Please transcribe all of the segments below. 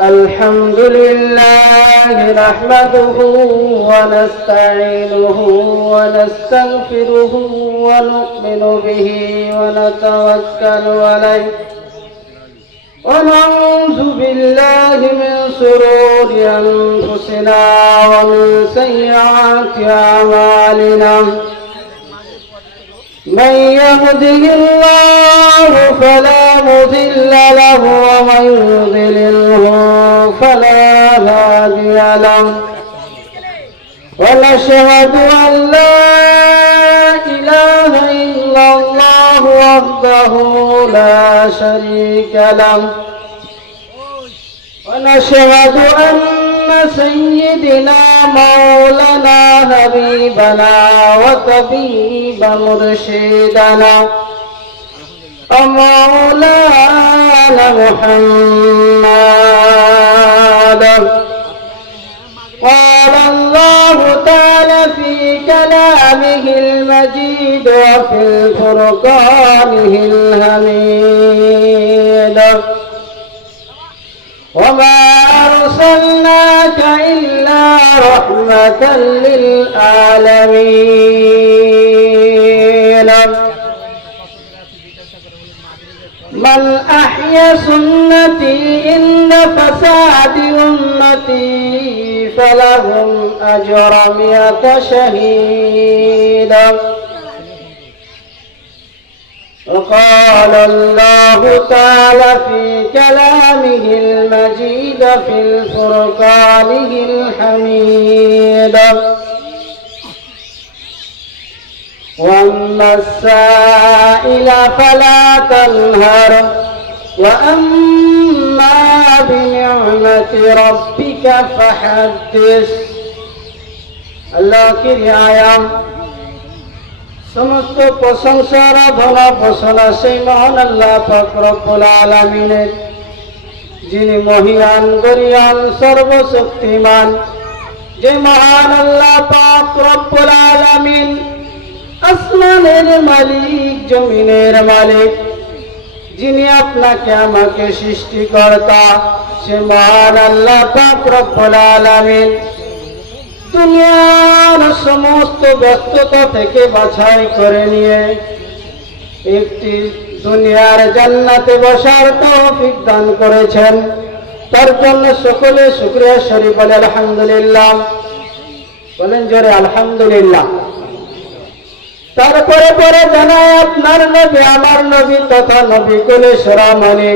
الحمد لله نحمده ونستعينه ونستغفره ونؤمن به ونتوكل عليه ونعوذ بالله من شرور أنفسنا ومن سيئات أعمالنا من يهده الله فلا مضل له ومن يضلله فلا هادي له ونشهد أن لا إله إلا الله وحده لا شريك له ونشهد أن سيدنا مولانا حبيبنا وطبيب مرشدنا مولانا محمد قال الله تعالى في كلامه المجيد وفي الفرقانه الحميد وما أرسلناك إلا رحمة للعالمين من أحيا سنتي إن فساد أمتي فلهم أجر 100 شهيد وقال الله تعالى في كلامه المجيد في الفرقانه الحميد وأما السائل فلا تنهر وأما بنعمة ربك فحدث الله की रियाया समस्त प्रशंसार धना घोषणा সেই মহান আল্লাহ পাক রব্বুল আলামিনের যিনি মহিয়ান গরিয়ান সর্বশক্তিমান যে মহান আল্লাহ পাক রব্বুল আলামিন আসমানের মালিক জমিনের মালিক যিনি আপনাকে আমাকে সৃষ্টিকর্তা সে মহান আল্লাহ পাক রব্বুল আলামিন দুনিয়ার সমস্ত ব্যস্ততা থেকে বাছাই করে নিয়ে একটি দুনিয়ার জান্নাতে বসার তৌফিক দান করেছেন তার জন্য সকলে শুকরিয়া শরীফ বলে আলহামদুলিল্লাহ বলেন জোরে আলহামদুলিল্লাহ তারপরে পরে জানায় আপনার নবী আমার নবী তথা নবী কুল শিরোমণি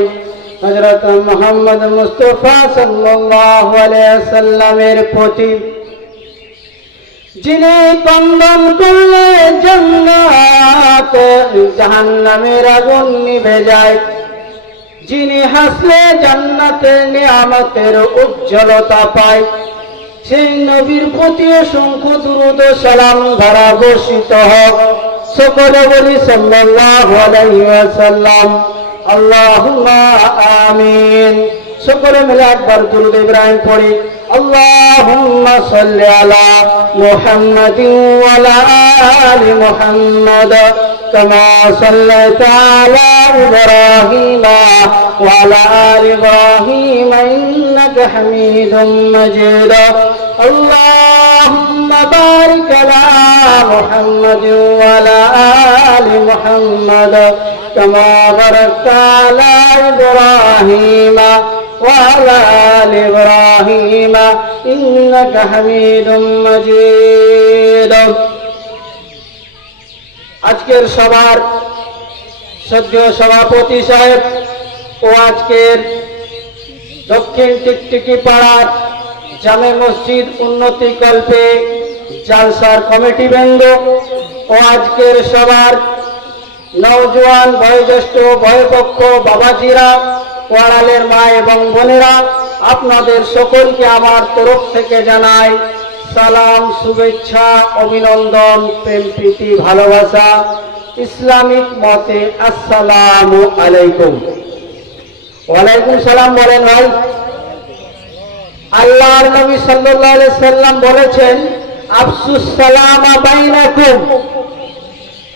হযরত মুহাম্মদ মুস্তাফা সাল্লাল্লাহু আলাইহি ওয়াসাল্লামের প্রতি যিনি কন্দন করলে জান্নাত জাহান্নামের আগুন নিভে যায় যিনি হাসলে জান্নাতের নিয়ামতের উজ্জ্বলতা পায় সেই নবীর প্রতি অসংখ্য দুরূদ ও সালাম ধারা বর্ষিত হোক সকলে বলি সাল্লাল্লাহু আলাইহি ওয়াসাল্লাম আল্লাহুম্মা আমিন সকলে মিলে একবার দুরূদ ইব্রাহিম পড়ি اللهم صل على محمد وعلى آل محمد كما صليت على إبراهيم وعلى آل إبراهيم إنك حميد مجيد اللهم بارك على محمد وعلى آل محمد كما باركت على إبراهيم وعلى آل إبراهيم إنك حميد مجيد আজকের সবার শ্রদ্ধেয় সভাপতি সাহেব ও আজকের দক্ষিণ টিকটিকি পাড়ার জামে মসজিদ উন্নতি কল্পে জালসার কমিটি বৃন্দ ও আজকের সবার নওজোয়ান বয়োজ্যেষ্ঠ বয়োপক্ষ বাবাজিরা ওয়ারালের মা এবং বোনেরা আপনাদের সকলকে আমার তরফ থেকে জানাই সালাম শুভেচ্ছা অভিনন্দন প্রেম প্রীতি ভালোবাসা ইসলামিক মতে আসসালামু আলাইকুম ওয়ালাইকুম সালাম বলেন ভাই আল্লাহর নবী সাল্লাল্লাহু আলাইহি সাল্লাম বলেছেন আফসুস সালামা বাইনাকুম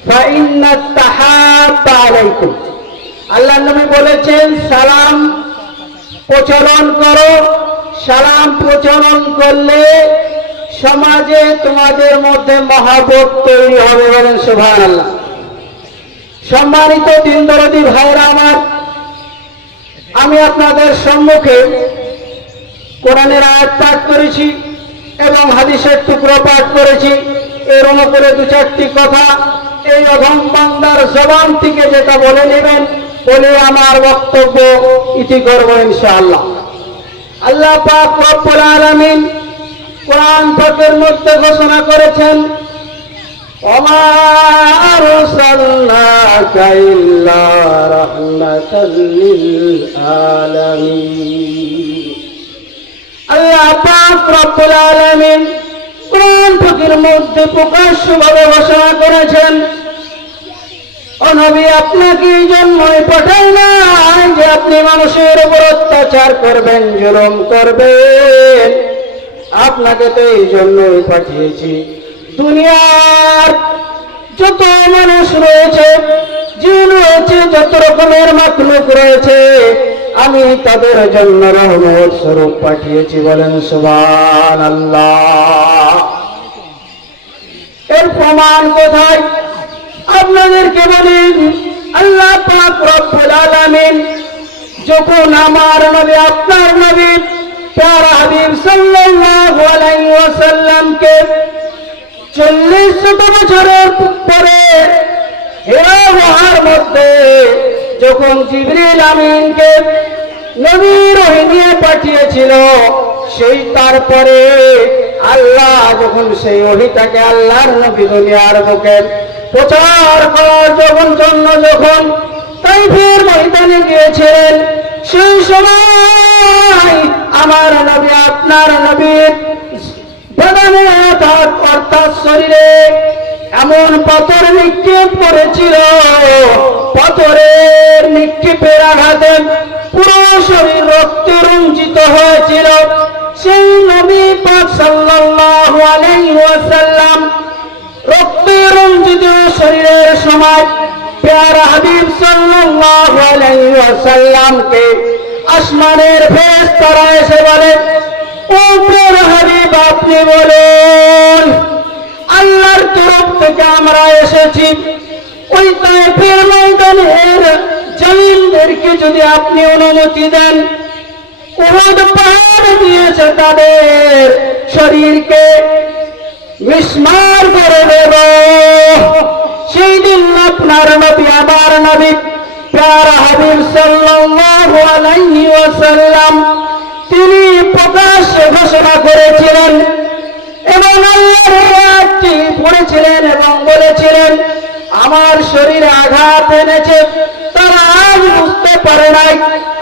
ফাইন্নাত তাহাব্বা আলাইকুম। আল্লাহর নবী বলেছেন সালাম প্রচলন করো। সালাম প্রচলন করলে সমাজে তোমাদের মধ্যে মহাব্বত তৈরি হবে। বলেন সুবহানাল্লাহ। সম্মানিত দিনদরদী ভাইরা আমার, আমি আপনাদের সম্মুখে কোরআনের আয়াত পাঠ করেছি এবং হাদিসের টুকরো পাঠ করেছি। এর অনুকূলে দু চারটি কথা এই অধম বান্দার জবান থেকে যেটা বলে নেবেন, বলে আমার বক্তব্য ইতি করব ইনশাআল্লাহ। আল্লাহ পাক রব্বুল আলামিন কোরআন পাকের মধ্যে ঘোষণা করেছেন, ওমা আরসালনাকা ইল্লা রাহমাতাল লিল আলামিন। আল্লাহ পাক রব্বুল আলামিন কোরআন পাকের মধ্যে প্রকাশ্যভাবে ঘোষণা করেছেন, ও নবী, আপনাকে এই জন্যই পাঠাই নাই যে আপনি মানুষের উপর অত্যাচার করবেন, জুলুম করবেন। আপনাকে তো এই জন্যই পাঠিয়েছি দুনিয়ার যত মানুষ রয়েছে, জিন রয়েছে, যত রকমের মাখলুক রয়েছে, আমি তাদের জন্য রহমত স্বরূপ পাঠিয়েছি। বলেন সুবহানাল্লাহ। এর প্রমাণ কোথায়? আপনাদেরকে বলি, আল্লাহ পাক রব্বুল আলামিন যখন আমার নবী, আপনার নবী প্যারা হাবিব সাল্লাল্লাহু আলাইহি ওয়াসাল্লামকে 40 বছরের পরে হিরা গুহার মধ্যে যখন জিবরিল আমিনকে নবীর ওহী নিয়ে পাঠিয়েছিল, সেই তারপরে আল্লাহ যখন সেই ওহীটাকে আল্লাহর নবী দুনিয়ার বুকে প্রচার করার জন্য যখন তাইফের ময়দানে গিয়েছিলেন, সেই সময় আমার নবী, আপনার নবীর বাদানে অর্থাৎ শরীরে এমন পাথর নিক্ষেপ করেছিল, পাথরের নিক্ষেপের আঘাতে পুরো শরীর রক্তে রঞ্জিত হয়েছিল। সেই নবী পাক সাল্লাল্লাহু আলাইহি ওয়াসাল্লাম রক্তে রঞ্জিত শরীরের সময় প্যারা হাবিব সাল্লাল্লাহু আলাইহি ওয়াসাল্লামকে আসমানের ফেরেশতারা এসে বলে, ও প্যারা হাবিব, আপনি বলুন, আল্লাহর তরফ থেকে আমরা এসেছি, ওই তায়েফের ময়দানের জালিমদেরকে যদি আপনি অনুমতি দেন, উহুদ পাহাড় দিয়েছে তাদের শরীরকে মিসমার করে দেব। সেই দিন আপনার নবী, আমার নবী প্যারা হাবিব সাল্লাল্লাহু আলাইহি ওয়াসাল্লাম তিনি প্রকাশ্যে ঘোষণা করেছিলেন এবং আল্লাহর আয়াতটি পড়েছিলেন এবং বলেছিলেন, আমার শরীরে আঘাত এনেছে, তারা আজ বুঝতে পারে নাই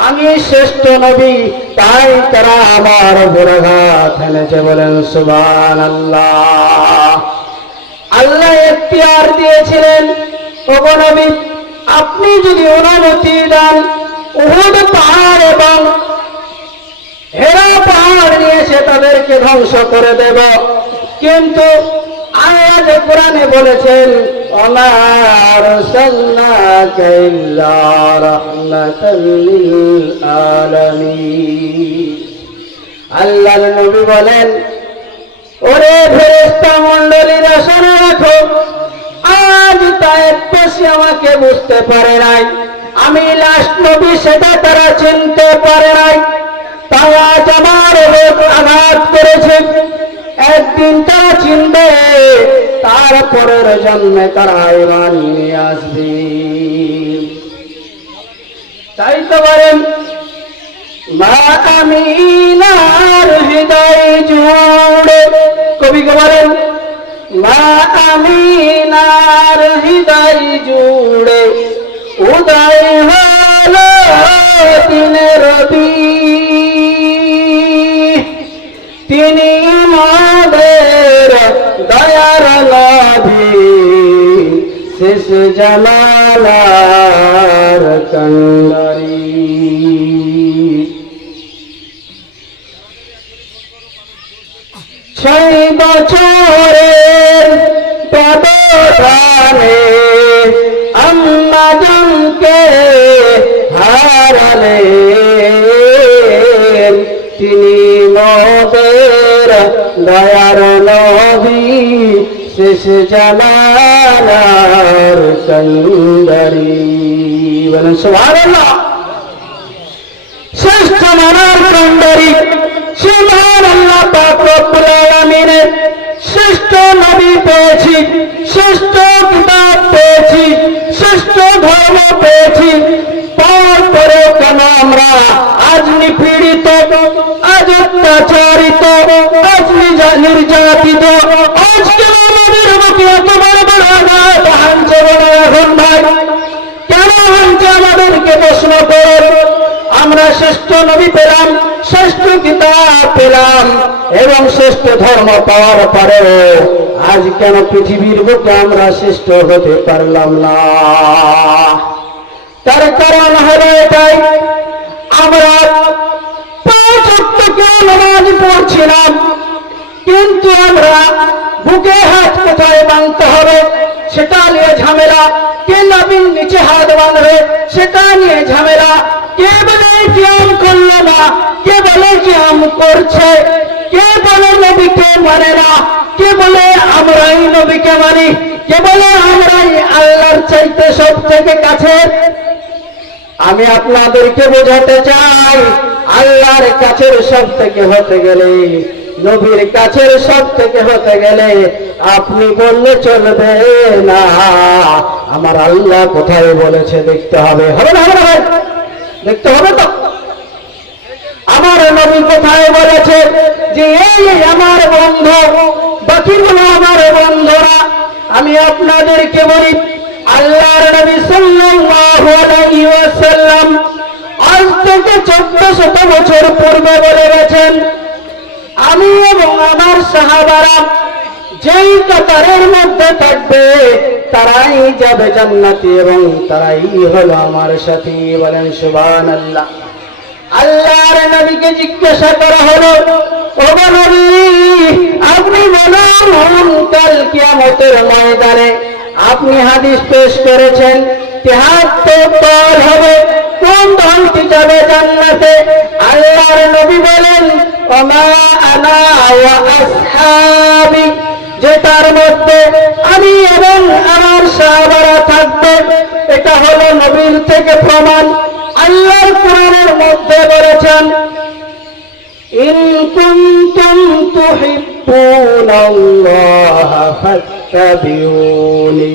আমি শ্রেষ্ঠ নবী, তাই তারা আমার উপর আঘাত এনেছে। বলেন সুবহানাল্লাহ। আল্লাহ ইখতিয়ার দিয়েছিলেন, ওগো নবী, আপনি যদি অনুমতি দেন, উহুদ পাহাড় এবং হেরা পাহাড় নিয়ে সে তাদেরকে ধ্বংস করে দেব। কিন্তু আয়াতে কোরআনে বলেছেন, ওমা আরসালনাকা ইল্লা রাহমাতাল লিল আলামিন। আল্লাহর নবী বলেন, ওরে ফেরেশতা মণ্ডলীরা শুনে রাখো, আজ তায়েফবাসী আমাকে বুঝতে পারে নাই, আমি লাস্ট নবী সেটা তারা চিনতে পারে নাই, তাই আজ আমার আঘাত করেছে। একদিন তারা চিনবে, তারপরের জন্মে তারা ঈমান নিয়ে আসবে। তাই তো বলেন, মা আমিনার হৃদয় জুড়ে, কবি বলেন, মা আমিনার হৃদয় জুড়ে উদয় হলো দিনের রবি, তিনি আমাদের দয়ার নবী, শেষ জামানার কান্ডারি। 6 বছরের ব্যবধানে আম্মা জানকে হারালে, তিনি মোদের দয়ার নবী শেষ জামানার কান্ডারি। বলেন সুবহানাল্লাহ। শ্রেষ্ঠ মানব কান্ডারি সুবহান আল্লাহ পাক রব্বুল আলামিনের শ্রেষ্ঠ নবী পেয়েছি, শ্রেষ্ঠ কিতাব পেয়েছি, শ্রেষ্ঠ ধর্ম পেয়েছি, পাওয়ার পরে কেন আমরা আজ নিপীড়িত, আজ অত্যাচারিত, আজ নির্যাতিত, আজ কেন আমাদের বুকে এত বড় বড় আঘাত হানছে? বলে এখন ভাই কেন হানছে আমাদেরকে প্রশ্ন করে? আমরা শ্রেষ্ঠ নবী পেলাম, শ্রেষ্ঠ কিতাব পেলাম এবং শ্রেষ্ঠ ধর্ম পাওয়ার পরে আজ কেন পৃথিবীর বুকে আমরা শ্রেষ্ঠ হতে পারলাম না? তার কারণ হলো এটাই, আমরা 5 ওয়াক্ত নামাজ পড়ছিলাম, কিন্তু আমরা বুকে হাত কোথায় বাঁধতে হবে সেটা নিয়ে ঝামেলা, কে নবীর নিচে হাত বাঁধবে সেটা নিয়ে ঝামেলা, কে বলে কিয়াম করলো না, কে বলে কিয়াম করছে, কে বলে নবীকে মানে না, কে বলে আমরাই নবীকে মানি, কে বলে আমরাই আল্লাহর চাইতে সব থেকে কাছে। আমি আপনাদেরকে বোঝাতে চাই, আল্লাহর কাছের সব থেকে হতে গেলে, নবীর কাছের সব থেকে হতে গেলে আপনি বললে চলবে না, আমার আল্লাহ কোথায় বলেছে দেখতে হবে। হবে না? হবে না ভাই? দেখতে হবে তো। আমার নবী কোথায় বলেছে যে এই আমার বন্ধু, বাকিগুলো আমার বন্ধুরা। আমি আপনাদেরকে বলি, আল্লাহর নবী সাল্লাল্লাহু আলাইহি ওয়াসাল্লাম আজ থেকে 1400 বছর পূর্বে বলে গেছেন, আমি এবং আমার সাহাবারা যেই কাতারের মধ্যে থাকবে তারাই যাবে জান্নাতে এবং তারাই হলো আমার সাথী। বলেন সুবহানাল্লাহ। আল্লাহর নবীকে জিজ্ঞাসা করা হলো, ও নবী আপনি বলুন কাল কিয়ামতের ময়দানে আপনি হাদিস পেশ করেছেন 73 দল হবে, কোন দলটি যাবে জান্নাতে? আল্লাহর নবী বলেন, ওমা আনা ওয়া আসহাবি, যে তার মধ্যে আমি এবং আমার সাহাবারা থাকবে। এটা হলো নবীর থেকে প্রমাণ। আল্লাহর কোরআনের মধ্যে বলেছেন, ইন কুনতুম তুহিব্বুনাল্লাহ ফাত্তাবিউনি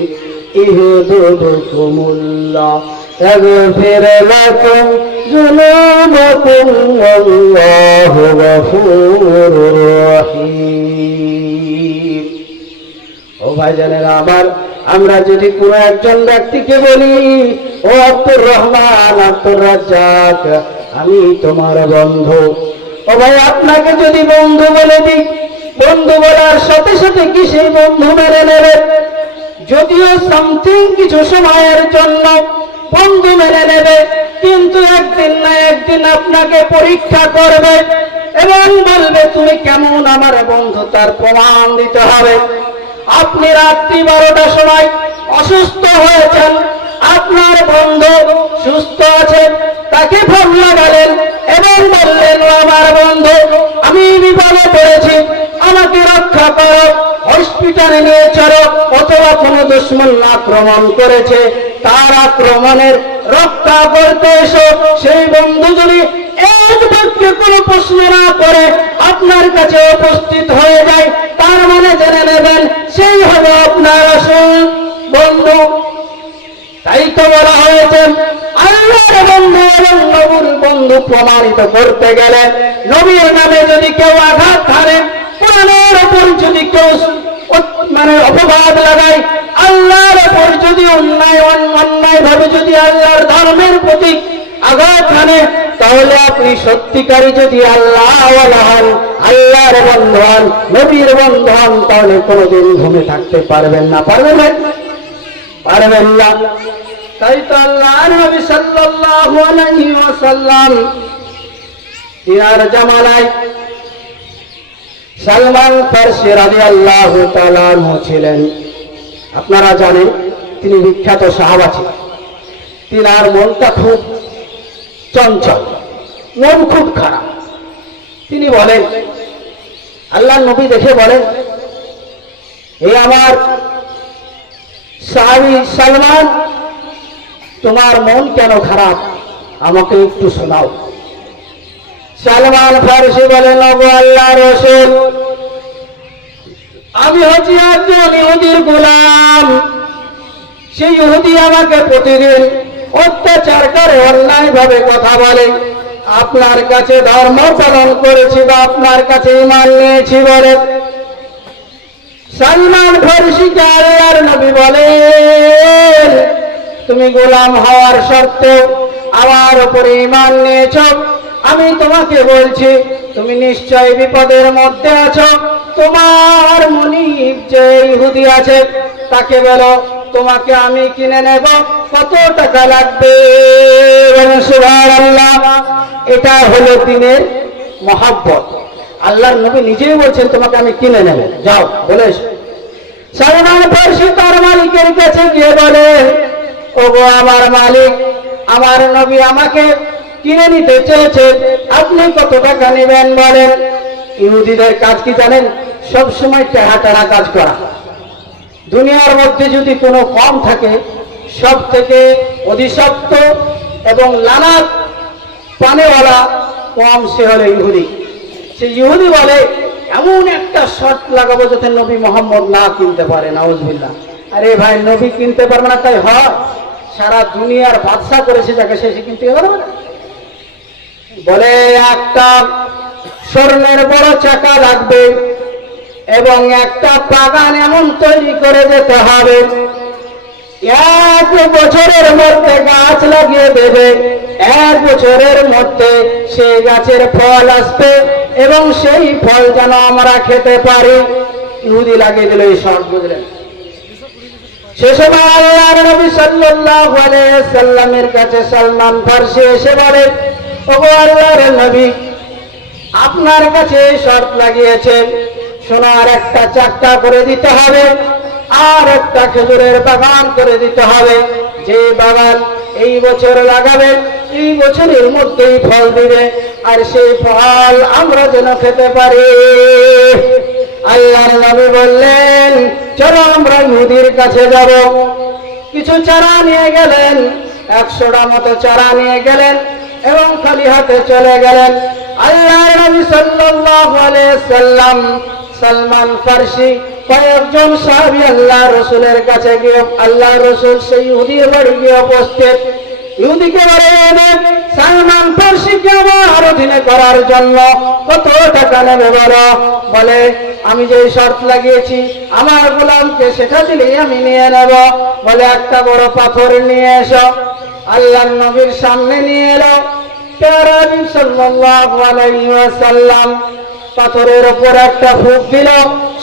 ইহদিবকুমুল্লাহ ইয়াগফির লাকুম যুনুবাকুম ওয়াল্লাহু গফুরুর রহিম। ও ভাইজানেরা আমার, আমরা যদি কোনো একজন ব্যক্তিকে বলি, ও আব্দুর রহমান, আব্দুর রাজ্জাক, আমি তোমার বন্ধু, ও ভাই আপনাকে যদি বন্ধু বলে দিই, বন্ধু বলার সাথে সাথে কি সেই বন্ধু মেনে নেবে? যদিও সামথিং কিছু সময়ের জন্য বন্ধু মেনে নেবে, কিন্তু একদিন না একদিন আপনাকে পরীক্ষা করবে এবং বলবে তুমি কেমন আমার বন্ধু, তার প্রমাণ দিতে হবে। আপনি রাত্রি 12টার সময় অসুস্থ হয়েছেন, আপনার বন্ধু সুস্থ আছেন, তাকে ফোন লাগালেন এবং বললেন, ও আমার বন্ধু আমি বিপদে পড়েছি, আমাকে রক্ষা করো, হসপিটালে নিয়ে চলো, অথবা কোনো দুশমন আক্রমণ করেছে, তার আক্রমণের রক্ষা করতে এসো। সেই বন্ধু যদি এক বাক্যে কোনো প্রশ্ন না করে আপনার কাছে উপস্থিত হয়ে যায়, তার মানে জেনে নেবেন সেই হলো আপনার আসল বন্ধু। তাই তো বলা হয়েছে, আল্লাহর বন্ধু এবং নবীর বন্ধু প্রমাণিত করতে গেলে নবীর নামে যদি কেউ আঘাত হানে, কোরআনের উপর যদি কেউ অপবাদ লাগায়, আল্লাহর উপর যদি অন্যায় ভাবে যদি আল্লাহর ধর্মের প্রতি আঘাত হানে, তাহলে আপনি সত্যিকারী যদি আল্লাহওয়ালা হন, আল্লাহর বন্ধু হন, নবীর বন্ধু হন, তাহলে কোনোদিন ঘুমে থাকতে পারবেন না। পারবেন না? পারবেন না। তাই তো আল্লাহর নবী সাল্লাল্লাহু আলাইহি ওয়াসাল্লাম তিনার জামানায় সালমান ফারসি রাদিয়াল্লাহু তাআলা আনহু ছিলেন। আপনারা জানেন তিনি বিখ্যাত সাহাবা ছিলেন। তিনার মনটা খুব চঞ্চল, মন খুব খারাপ, তিনি বলেন, আল্লাহ নবী দেখে বলেন, এই আমার সাহাবী সালমান, তোমার মন কেন খারাপ, আমাকে একটু শোনাও। সালমান ফারসি বলেন, ওগো আল্লাহর রাসূল, আমি হচ্ছি একজন ইহুদির গোলাম। সেই ইহুদি আমাকে প্রতিদিন অত্যাচার করে, অন্যায় ভাবে কথা বলে। আপনার কাছে ধর্ম পালন করেছি বা আপনার কাছে ঈমান নিয়েছি বলে সালমান ফারসিকে আল্লাহর নবী বলেন, তুমি গোলাম হওয়ার সত্ত্বেও আমার উপরে ঈমান নিয়েছ। আমি তোমাকে বলছি, তুমি নিশ্চয় বিপদের মধ্যে আছো। তোমার মুনিব যে ইহুদি আছে তাকে বলো, তোমাকে আমি কিনে নেব, কত টাকা লাগবে? সুবহানাল্লাহ। এটা হলো দ্বীনের মহব্বত। আল্লাহর নবী নিজেই বলছেন, তোমাকে আমি কিনে নেব, যাও বলে এসো। সালমান ফারসি তার মালিকের কাছে গিয়ে বলে, ওগো আমার মালিক, আমার নবী আমাকে কিনে নিতে চেয়েছে, আপনি কত টাকা নেবেন বলেন। ইহুদিদের কাজ কি জানেন? সব সময় টেহা টেহা কাজ করা। দুনিয়ার মধ্যে যদি কোনো কম থাকে, সব থেকে অধিশপ্ত এবং লানাত পানেওয়ালা কম সে হলো ইহুদি। সে ইহুদি বলে, এমন একটা শর্ত লাগাবো যাতে নবী মোহাম্মদ না কিনতে পারে। নাউজুবিল্লাহ। আরে ভাই, নবী কিনতে পারবে না তাই হয়? সারা দুনিয়ার বাদশা করেছে যাকে, সে কিনতে পারবে না? বলে, একটা স্বর্ণের বড় চাকা লাগবে এবং একটা বাগান এমন তৈরি করে যেতে হবে, 1 বছরের মধ্যে গাছ লাগিয়ে দেবে, 1 বছরের মধ্যে সেই গাছের ফল আসবে এবং সেই ফল যেন আমরা খেতে পারি। ইহুদি লাগিয়ে দিল এই শর্ত, বুঝলেন? সে সময় আল্লাহর নবী সাল্লাল্লাহু আলাইহি সাল্লামের কাছে সালমান ফারসি এসে বলে, ওগো আল্লাহর নবী, আপনার কাছে শর্ত লাগিয়েছেন, সোনার একটা চাকা করে দিতে হবে আর একটা খেজুরের বাগান করে দিতে হবে। যে বাগান এই বছর লাগাবেন, এই বছরের মধ্যেই ফল দিবে, আর সেই ফল আমরা যেন খেতে পারি। আল্লাহর নবী বললেন, চলো আমরা ইহুদির কাছে যাব। কিছু চারা নিয়ে গেলেন, 100টা মতো চারা নিয়ে গেলেন এবং খালি হাতে চলে গেলেন। আল্লাহর নবী সাল্লাল্লাহু আলাইহি সাল্লাম সালমান ফারসি কয়েকজন সাহাবী আল্লাহর রাসূলের কাছে গিয়ে, আল্লাহর রাসূল সেই ইহুদির বাড়ি গিয়ে উপস্থিত। ইহুদিকে বলে, সালমান ফারসিকে আমার অধীনে করার জন্য কত টাকা নেবে বলো। বলে, আমি যে শর্ত লাগিয়েছি আমার গোলামকে সেটা দিলেই আমি নিয়ে নেব। বলে, একটা বড় পাথর নিয়ে এসো। আল্লাহর নবীর সামনে নিয়ে এলো। প্যারা নবী সাল্লাল্লাহু আলাইহি ওয়াসাল্লাম পাথরের উপর একটা ফুঁক দিল,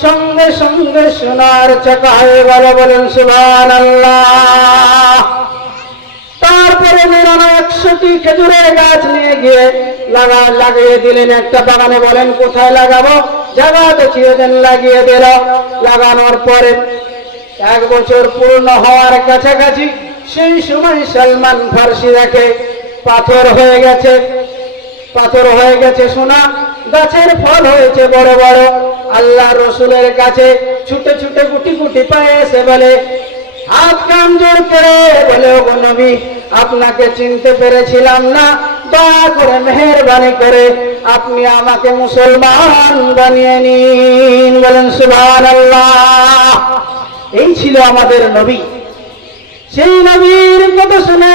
সঙ্গে সঙ্গে সোনার চাকা হয়ে গেল। বলেন সুবহানাল্লাহ। তারপরে 100টি খেজুরের গাছ নিয়ে গিয়ে লাগিয়ে দিলেন একটা বাগানে। বলেন, কোথায় লাগাবো? জায়গা দেখিয়ে দেন। লাগিয়ে দিল। লাগানোর পরে 1 বছর পূর্ণ হওয়ার কাছাকাছি সেই সময় সালমান ফারসি দেখে পাথর হয়ে গেছে, পাথর হয়ে গেছে সোনা, গাছের ফল হয়েছে বড় বড়। আল্লাহ রসুলের কাছে ছুটে ছুটে গুটি গুটি পায়ে এসে বলে, হাত কান জোড় করে বলে, ওগো নবী, আপনাকে চিনতে পেরেছিলাম না, দয়া করে মেহেরবানি করে আপনি আমাকে মুসলমান বানিয়ে নিন। বলেন সুবহানাল্লাহ। এই ছিল আমাদের নবী। সেই নবীর কথা শুনে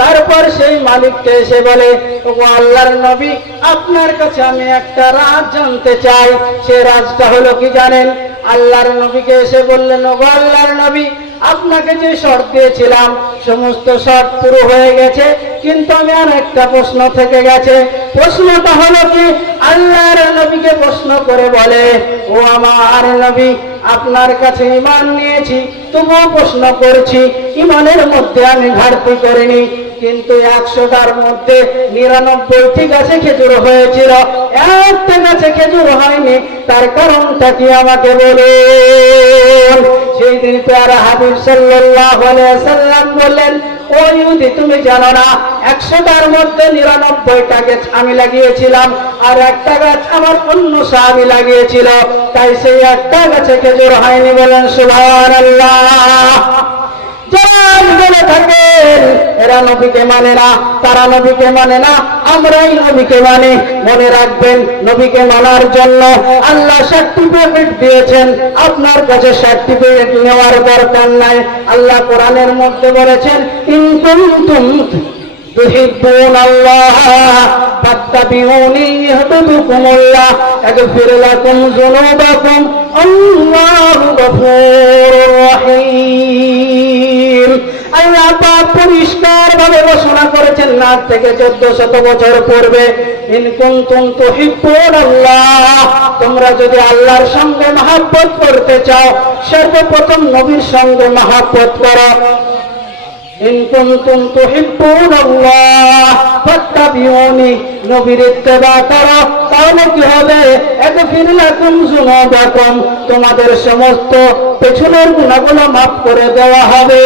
তারপর সেই মালিককে এসে বলে, ওগো আল্লাহর নবী, আপনার কাছে আমি একটা রাজ জানতে চাই। সে রাজটা হলো কি জানেন? আল্লাহর নবীকে এসে বললেন, ওগো আল্লাহর নবী, আপনাকে যে শর্ত দিয়েছিলাম সমস্ত শর্ত পুরো হয়ে গেছে, কিন্তু আমি আর একটা প্রশ্ন থেকে গেছে। প্রশ্নটা হলো কি? আল্লাহর নবীকে প্রশ্ন করে বলে, ও আমার নবী, আপনার কাছে ঈমান নিয়েছি, তবুও প্রশ্ন করছি, ঈমানের মধ্যে আমি ঘাটতি করিনি, কিন্তু 100টার মধ্যে 99টি গাছে খেজুর হয়েছিল, একটা গাছে খেজুর হয়নি, তার কারণটা কি আমাকে বলুন। সেই দিন প্যারা হাবিব সাল্লাল্লাহু আলাইহি ওয়াসাল্লাম বললেন, ও ইহুদি, তুমি জানো না 100টার মধ্যে 99টা গাছ আমি লাগিয়েছিলাম, আর একটা গাছ আমার অন্য সাহাবী লাগিয়েছিল, তাই সেই একটা গাছে খেজুর হয়নি। বলেন সুবহানাল্লাহ। যারা বলে থাকেন এরা নবীকে মানে না, তারা নবীকে মানে না, আমরাই নবীকে মানি। মনে রাখবেন, নবীকে মানার জন্য আল্লাহ সার্টিফিকেট দিয়েছেন, আপনার কাছে সার্টিফিকেট নেওয়ার দরকার নাই। আল্লাহ কোরআনের মধ্যে বলেছেন, ইন কুনতুম তুহিব্বুনাল্লাহ ফাত্তাবিউনি ইহবিবকুমুল্লাহ ইয়াগফির লাকুম যুনুবাকুম আল্লাহু গফুরুর রহিম। আল্লাহ পাক পরিষ্কার ভাবে ঘোষণা করেছেন না থেকে 1400 বছর পূর্বে, ইন কুনতুম তুহিব্বুনাল্লাহ, তোমরা যদি আল্লাহর সঙ্গে মহব্বত করতে চাও সর্বপ্রথম নবীর সঙ্গে মহব্বত করো। ইন কুনতুম তুহিব্বুনাল্লাহ ফাত্তাবিউনি, নবীর ইত্তেবা করো, তাহলে কি হবে? ইয়াগফির লাকুম যুনুবাকুম, তোমাদের সমস্ত পেছনের গুনাহগুলো মাফ করে দেওয়া হবে।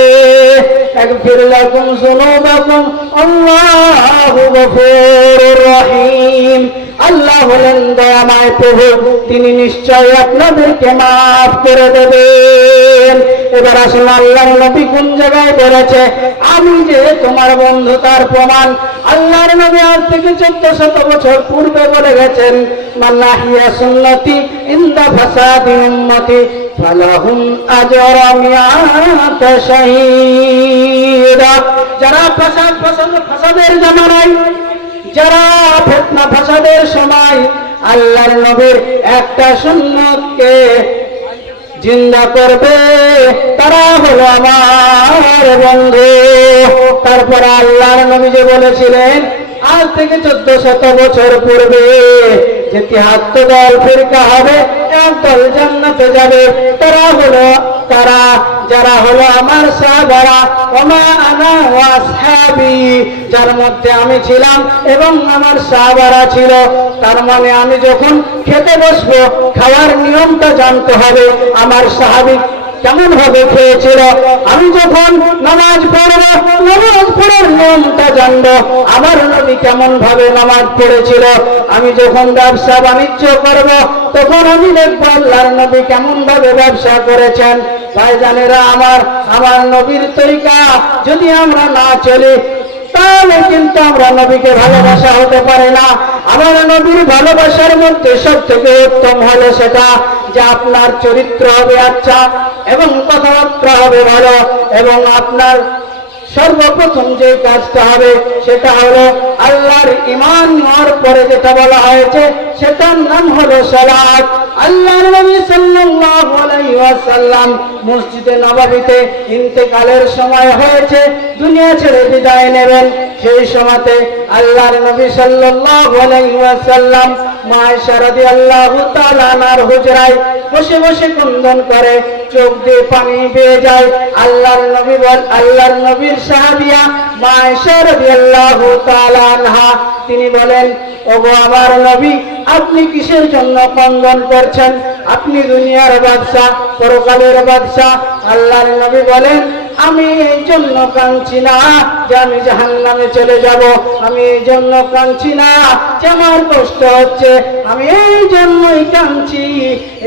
ইয়াগফির লাকুম যুনুবাকুম আল্লাহু গফুরুর রহিম। আল্লাহ হলেন দয়াময় প্রভু, তিনি নিশ্চয় আপনাদেরকে মাফ করে দেবেন। এবার আসুন, আল্লাহর নবী কোন জায়গায় বলেছে আমি যে তোমার বন্ধু, তার প্রমাণ আল্লাহর নবী আজ থেকে 1400 বছর পূর্বে বলে গেছেন, মান নাহিয়া সুন্নতি ইনদা ফাসাদি উম্মতি ফালাহুম আজরা মিআতা শাহীদা। যারা ফাসাদের জামানায়, যারা ফিতনা ফাসাদের সময় আল্লাহর নবীর একটা সুন্নতকে জিন্দা করবে, তারা হলো আমার বন্ধু। তারপরে আল্লাহর নবী যে বলেছিলেন আজ থেকে 1400 বছর পূর্বে যে 73 দল ফিরকা হবে, একদল জান্নাতে যাবে, তারা হলো তারা যারা হলো আমার সাহাবারা, ওমা আনা ওয়া আসহাবি, যার মধ্যে আমি ছিলাম এবং আমার সাহাবারা ছিল। তার মানে আমি যখন খেতে বসবো, খাওয়ার নিয়মটা জানতে হবে, আমার সাহাবী কেমন ভাবে খেয়েছিল। আমি যখন নামাজ পড়বো, নামাজ পড়ার নিয়মটা জানবো, আমার নবী কেমন ভাবে নামাজ পড়েছিল। আমি যখন ব্যবসা বাণিজ্য করব, তখন আমি দেখবো আল্লাহর নবী কেমন ভাবে ব্যবসা করেছেন। ভাইজানেরা আমার নবীর তরিকা যদি আমরা না চলি, তাহলে কিন্তু আমরা নবীকে ভালোবাসা হতে পারে না। আমার নবীর ভালোবাসার মধ্যে সব থেকে উত্তম হলো সেটা যে আপনার চরিত্র হবে আচ্ছা এবং কথাবার্তা হবে ভালো, এবং আপনার সর্বপ্রথম যে কাজটা হবে সেটা হলো আল্লাহর ঈমান হওয়ার পরে যেটা বলা হয়েছে সেটার নাম হলো সালাত। আল্লাহর নবী সাল্লাল্লাহু আলাইহি ওয়াসাল্লাম মসজিদে নববীতে ইন্তেকালের সময় হয়েছে, দুনিয়া ছেড়ে বিদায় নেবেন। সেই সময়তে আল্লাহর নবী সাল্লাল্লাহু আলাইহি ওয়াসাল্লাম মা আয়েশা রাদিয়াল্লাহু তাআলা আনহার হুজরায় বসে বসে ক্রন্দন করে, চোখ দিয়ে পানি বেয়ে যায়। আল্লাহর নবীর সাহাবিয়া মা আয়েশা রাদিয়াল্লাহু তাআলা আনহা, তিনি বলেন, ওগো আমার নবী, আপনি কিসের জন্য ক্রন্দন করছেন? আপনি দুনিয়ার বাদশা, পরকালের বাদশা। আল্লাহর নবী বলেন, আমি এই জন্য কাঁদছি না যে আমি জাহান্নামে চলে যাব, আমি এই জন্য কাঁদছি না যে আমার কষ্ট হচ্ছে, আমি এই জন্যই কাঁদছি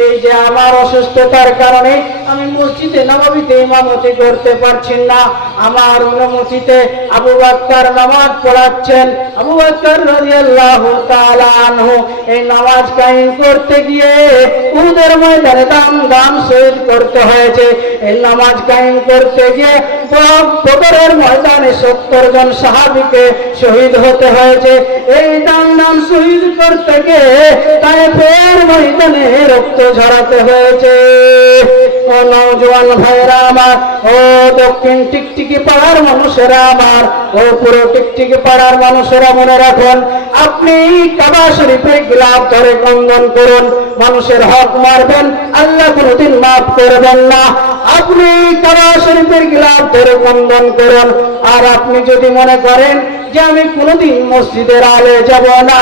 এই যে আমার অসুস্থতার কারণে আমি মসজিদে নববীতে ইমামতি করতে পারছি না। আমার অনুমতিতে আবু বকর নামাজ পড়াচ্ছেন। আবু বকর রাদিয়াল্লাহু তাআলা আনহু এই নামাজ কায়েম করতে গিয়ে উহুদের ময়দানে দাম শহীদ করতে হয়েছে। এই নামাজ কায়েম করতে গিয়ে বদরের ময়দানে 70 জন সাহাবীকে শহীদ হতে হয়েছে। এই দাম শহীদ করতে গিয়ে তায়েফের ময়দানে রক্ত ঝরাতে হয়েছে। ও নওজোয়ান ভাইরা আমার, ও দক্ষিণ টিকটিকি পাড়ার মানুষেরা আমার, ও পুরো টিকটিকি পাড়ার মানুষেরা, মনে রাখুন, আপনি কাবা শরীফে গিলাফ ধরে ক্রন্দন করুন, মানুষের হক মারবেন, আল্লাহ কোনদিন মাফ করবেন না। আপনি কাবা শরীফের গিলাফ ধরে বন্ধন করুন। আর আপনি যদি মনে করেন যে আমি কোনোদিন মসজিদের আলে যাব না,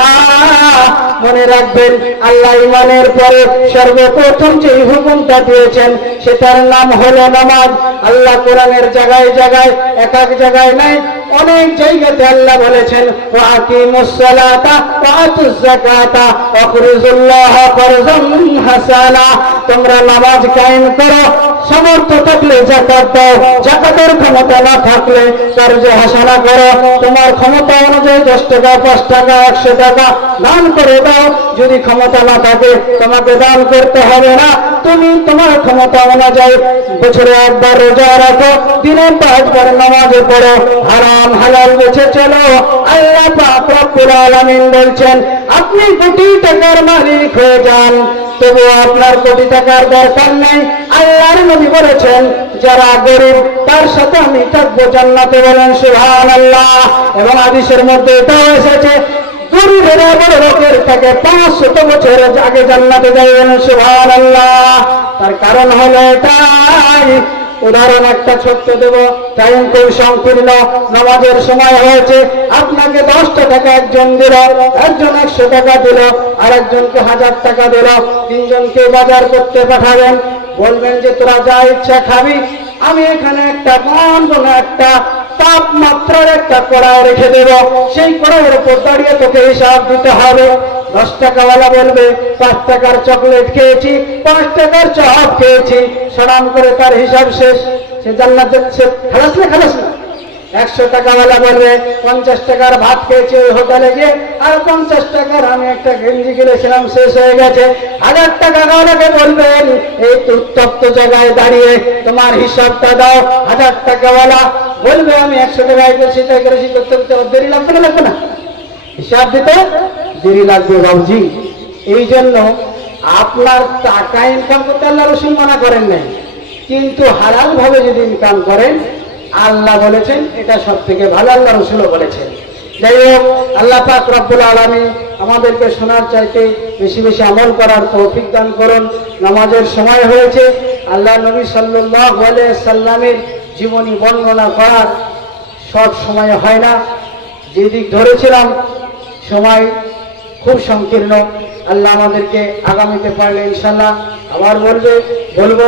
মনে রাখবেন আল্লাহ ইমানের পরে সর্বপ্রথম যে হুকুমটা দিয়েছেন সেটার নাম হলো নামাজ। আল্লাহ কোরআনের জায়গায় জায়গায়, এক এক জায়গায় নাই, অনেক জায়গাতে আল্লাহ বলেছেন ওয়া আকিমুস সালাতা ওয়া আতুজ যাকাতা ওয়া আখরিজুল্লাহ ফারজান হাসানা, তোমরা নামাজ কায়েম করো, সামর্থ্য থাকলে যাকাত দাও, যাকাতের ক্ষমতা না থাকলে কার্য হাসানা করো, তোমার ক্ষমতা অনুযায়ী 10 টাকা 5 টাকা 100 টাকা দান করে দাও। যদি ক্ষমতা না থাকে তোমাকে দান করতে হবে না, তুমি তোমার ক্ষমতা অনুযায়ী বছরে একবার রোজা রাখো, দিনে 5 বার নামাজ পড়ো, হারাম হালাল বেছে চলো। আল্লাহ পাক রব্বুল আলামিন বলছেন আপনি কোটি টাকার মালিক হয়ে যান, তবু আপনার কোটি টাকার দরকার নাই। আল্লাহর নবী বলেছেন যারা গরিব তার সাথে আমি থাকবো জান্নাতে, বলেন সুবহানাল্লাহ। এবং হাদিসের মধ্যে এটাও এসেছে গরিবেরা বড় লোকের থেকে 500 বছর আগে জান্নাতে যাবেন, সুবহানাল্লাহ। তার কারণ হলো এটাই। উদাহরণ একটা ছোট্ট দেব, টাইম খুব সংকীর্ণ, নামাজের সময় হয়েছে, আপনাকে 10 টাকা একজন দিল, একজন 100 টাকা দিল, আর একজনকে 1000 টাকা দিল, তিনজনকে বাজার করতে পাঠাবেন। বলবেন যে তোরা যা ইচ্ছা খাবি, আমি এখানে একটা কোনো একটা তাপমাত্রার একটা কড়াই রেখে দেব, সেই কড়াইয়ের উপর দাঁড়িয়ে তোকে হিসাব দিতে হবে। 10 টাকাওয়ালা বলবে 5 টাকার চকলেট খেয়েছি, 5 টাকার চপ খেয়েছি, সারাম করে তার হিসাব শেষ, সে জান্নাত যাচ্ছে। খালাস না। 100 টাকাওয়ালা বলবে 50 টাকার ভাত খেয়েছি ওই হোটেলে গিয়ে, আর 50 টাকার আমি একটা গেঞ্জি কিনেছিলাম, শেষ হয়ে গেছে। 1000 টাকাওয়ালাকে বলবেন এই উত্তপ্ত জায়গায় দাঁড়িয়ে তোমার হিসাবটা দাও। 1000 টাকাওয়ালা বলবে আমি 100 টাকায় করেছি, তাই করেছি, করতে করতে দেরি লাগবে না, হিসাব দিতে দেরি লাগবে বাবুজি। এই জন্য আপনার টাকা ইনকাম করতে আল্লাহ রাসূল মানা করেন নাই, কিন্তু হালাল ভাবে যদি ইনকাম করেন আল্লাহ বলেছেন এটা সব থেকে ভালো, আল্লাহ রাসূলও বলেছেন। যাই হোক, আল্লাহ পাক রব্বুল আলামিন আমাদেরকে শোনার চাইতে বেশি বেশি আমল করার তৌফিক দান করুন। নামাজের সময় হয়েছে, আল্লাহ নবী সাল্লাল্লাহু আলাইহি সাল্লামের জীবনী বর্ণনা করার সব সময় হয় না, যেদিক ধরেছিলাম সময় খুব সংকীর্ণ। আল্লাহ আমাদেরকে আগামীতে পারলে ইনশাআল্লাহ আবার বলবো।